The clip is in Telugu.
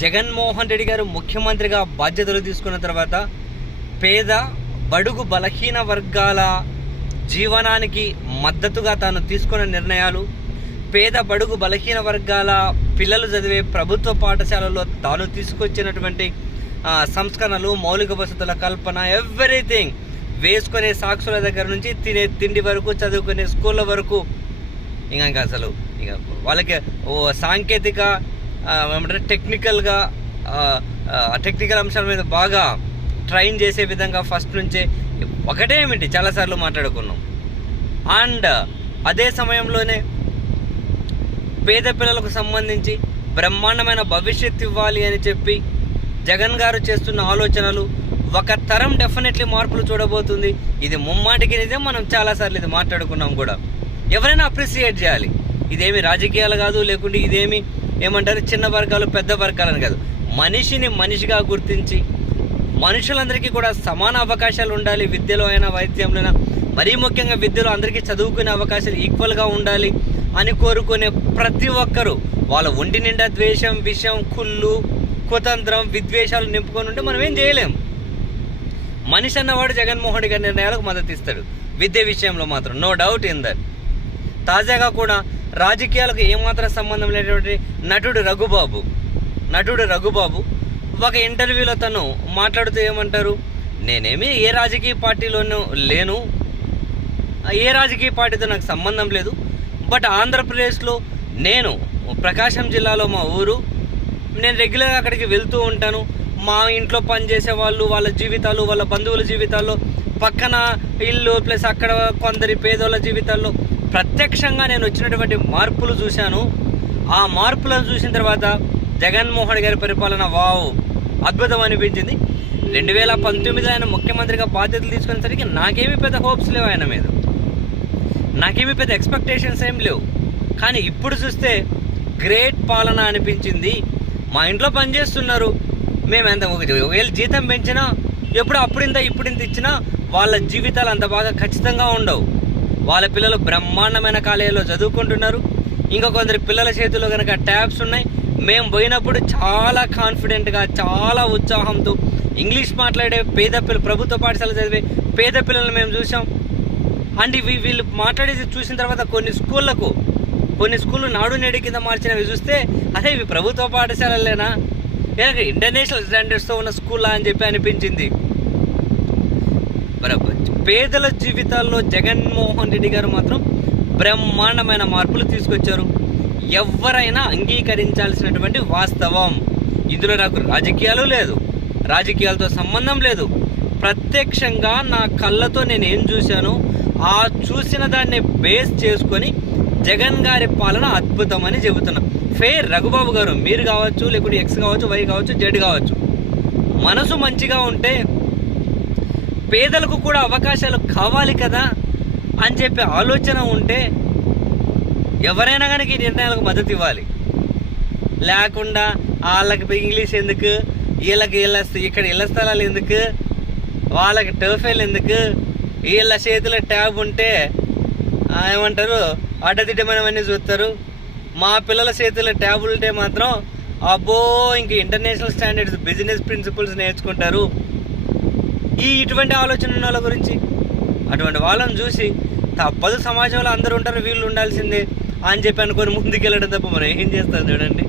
జగన్మోహన్ రెడ్డి గారు ముఖ్యమంత్రిగా బాధ్యతలు తీసుకున్న తర్వాత పేద బడుగు బలహీన వర్గాల జీవనానికి మద్దతుగా తాను తీసుకున్న నిర్ణయాలు పేద బడుగు బలహీన వర్గాల పిల్లలు చదివే ప్రభుత్వ పాఠశాలల్లో తాను తీసుకొచ్చినటువంటి సంస్కరణలు మౌలిక వసతుల కల్పన ఎవ్రీథింగ్ వేసుకునే సాక్షుల దగ్గర నుంచి తినే తిండి వరకు చదువుకునే స్కూళ్ళ వరకు. ఇంకా ఇంకా అసలు ఇక వాళ్ళకి ఓ సాంకేతిక ఏమంటారు? టెక్నికల్గా టెక్నికల్ అంశాల మీద బాగా ట్రైన్ చేసే విధంగా ఫస్ట్ నుంచే ఒకటే ఏమిటి? చాలాసార్లు మాట్లాడుకున్నాం. అండ్ అదే సమయంలోనే పేద పిల్లలకు సంబంధించి బ్రహ్మాండమైన భవిష్యత్తు ఇవ్వాలి అని చెప్పి జగన్ గారు చేస్తున్న ఆలోచనలు ఒక తరం డెఫినెట్లీ మార్పులు చూడబోతుంది. ఇది ముమ్మాటికి నిజం మనం చాలాసార్లు ఇది మాట్లాడుకున్నాం కూడా. ఎవరైనా అప్రిసియేట్ చేయాలి. ఇదేమి రాజకీయాలు కాదు లేకుంటే ఇదేమి ఏమంటారు? చిన్న వర్గాలు పెద్ద వర్గాలని కాదు. మనిషిని మనిషిగా గుర్తించి మనుషులందరికీ కూడా సమాన అవకాశాలు ఉండాలి. విద్యలో అయినా వైద్యంలో అయినా మరీ ముఖ్యంగా విద్యలో అందరికీ చదువుకునే అవకాశాలు ఈక్వల్గా ఉండాలి అని కోరుకునే ప్రతి ఒక్కరూ వాళ్ళ ఒంటి నిండా ద్వేషం విషం కుళ్ళు కుతంత్రం విద్వేషాలు నింపుకొని ఉంటే మనం ఏం చేయలేం. మనిషి అన్నవాడు జగన్మోహన్ గారి నిర్ణయాలకు మద్దతు ఇస్తాడు. విద్య విషయంలో మాత్రం. నో డౌట్ ఇన్ దట్ తాజాగా కూడా రాజకీయాలకు ఏమాత్రం సంబంధం లేనటువంటి నటుడు రఘుబాబు. నటుడు రఘుబాబు ఒక ఇంటర్వ్యూలో తను మాట్లాడుతూ ఏమంటారు? నేనేమి ఏ రాజకీయ పార్టీలోనూ లేను. ఏ రాజకీయ పార్టీతో నాకు సంబంధం లేదు. బట్ ఆంధ్రప్రదేశ్లో నేను ప్రకాశం జిల్లాలో మా ఊరు. నేను రెగ్యులర్గా అక్కడికి వెళ్తూ ఉంటాను. మా ఇంట్లో పనిచేసే వాళ్ళు వాళ్ళ జీవితాలు వాళ్ళ బంధువుల జీవితాల్లో పక్కన ఇల్లు ప్లస్ అక్కడ కొందరి పేదోళ్ళ జీవితాల్లో ప్రత్యక్షంగా నేను వచ్చినటువంటి మార్పులు చూశాను. ఆ మార్పులను చూసిన తర్వాత జగన్మోహన్ గారి పరిపాలన వావ్ అద్భుతం అనిపించింది. రెండు వేల పంతొమ్మిదిలో ఆయన ముఖ్యమంత్రిగా బాధ్యతలు తీసుకునేసరికి నాకేమీ పెద్ద హోప్స్ లేవు ఆయన మీద. నాకేమీ పెద్ద ఎక్స్పెక్టేషన్స్ ఏం లేవు. కానీ ఇప్పుడు చూస్తే గ్రేట్ పాలన అనిపించింది. మా ఇంట్లో పనిచేస్తున్నారు. మేము ఎంత ఒకవేళ జీతం పెంచినా ఎప్పుడు అప్పుడింత ఇప్పుడింత ఇచ్చినా వాళ్ళ జీవితాలు అంత బాగా ఖచ్చితంగా ఉండవు. వాళ్ళ పిల్లలు బ్రహ్మాండమైన కాలేజీలో చదువుకుంటున్నారు. ఇంకా కొందరు పిల్లల చేతిలో కనుక ట్యాబ్స్ ఉన్నాయి. మేము పోయినప్పుడు చాలా కాన్ఫిడెంట్గా చాలా ఉత్సాహంతో ఇంగ్లీష్ మాట్లాడే పేద పిల్ల ప్రభుత్వ పాఠశాల చదివే పేద పిల్లల్ని మేము చూసాం అండ్ ఇవి వీళ్ళు మాట్లాడేది చూసిన తర్వాత కొన్ని స్కూళ్ళకు కొన్ని స్కూళ్ళు నాడు నేడు కింద మార్చినవి చూస్తే అదే ఇవి ప్రభుత్వ పాఠశాలలేనా? లేక ఇంటర్నేషనల్ స్టాండర్డ్స్తో ఉన్న స్కూలా అని చెప్పి అనిపించింది. పేదల జీవితాల్లో జగన్మోహన్ రెడ్డి గారు మాత్రం బ్రహ్మాండమైన మార్పులు తీసుకొచ్చారు. ఎవరైనా అంగీకరించాల్సినటువంటి వాస్తవం. ఇందులో నాకు రాజకీయాలు లేదు. రాజకీయాలతో సంబంధం లేదు. ప్రత్యక్షంగా నా కళ్ళతో నేను ఏం చూశాను ఆ చూసిన దాన్ని బేస్ చేసుకొని జగన్ గారి పాలన అద్భుతం అని చెబుతున్నా. ఫేర్ రఘుబాబు గారు మీరు కావచ్చు లేకుంటే ఎక్స్ కావచ్చు వై కావచ్చు జెడ్ కావచ్చు. మనసు మంచిగా ఉంటే పేదలకు కూడా అవకాశాలు కావాలి కదా అని చెప్పి ఆలోచన ఉంటే ఎవరైనా కనుక ఈ నిర్ణయాలకు మద్దతు ఇవ్వాలి. లేకుండా వాళ్ళకి ఇంగ్లీష్ ఎందుకు? వీళ్ళకి వీళ్ళ ఇక్కడ ఇళ్ళ స్థలాలు ఎందుకు? వాళ్ళకి టర్ఫెల్ ఎందుకు? వీళ్ళ చేతిలో ట్యాబ్ ఉంటే ఏమంటారు? అడ్డదిడ్డమైనవన్నీ చూస్తారు. మా పిల్లల చేతిలో ట్యాబులు ఉంటే మాత్రం అబ్బో ఇంక ఇంటర్నేషనల్ స్టాండర్డ్స్ బిజినెస్ ప్రిన్సిపల్స్ నేర్చుకుంటారు. ఈ ఇటువంటి ఆలోచన ఉన్న వాళ్ళ గురించి అటువంటి వాళ్ళని చూసి తప్పదు సమాజంలో అందరూ ఉంటారు వీళ్ళు ఉండాల్సిందే అని చెప్పి అనుకొని ముందుకెళ్ళడం తప్ప మనం ఏం చేస్తాం చూడండి.